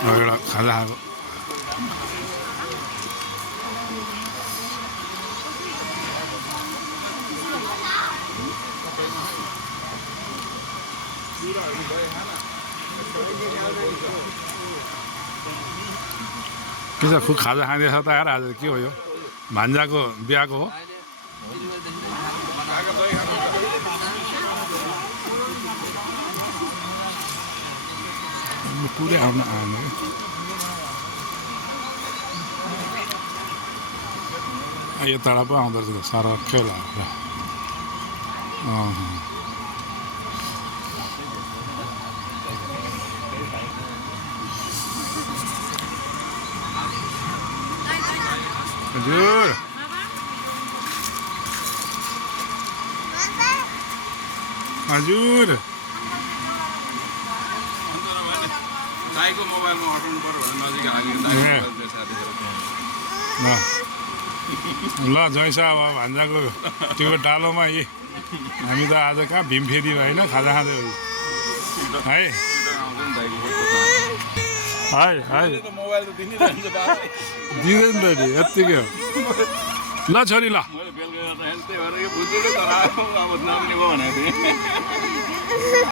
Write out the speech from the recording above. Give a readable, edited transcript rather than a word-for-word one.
एउटा खाजा खाएको के छ खुब खाजा खाँदैछ त यार आज के हो यो भान्जाको बिहाको हो पुरै आउनु आउने यो टाढा पो आउँदो रहेछ साह्रो खेला हजुर हजुर दाइको मोबाइलमा हटाउनु पर्यो भने नजिक ल जैसा अब भान्जाको त्यो डालोमा यी हामी त आज कहाँ भीम फेरि होइन खाजा खाँदै हो है हाय हाय मोबाइल त दिनिरहन्छ बाबा दिँदैन त नि यत्तिकै हो ल छोरी ल मैले बेलुका त्यही भएर यो बुझ्दै तर अब नमिलेको भनेको थिएँ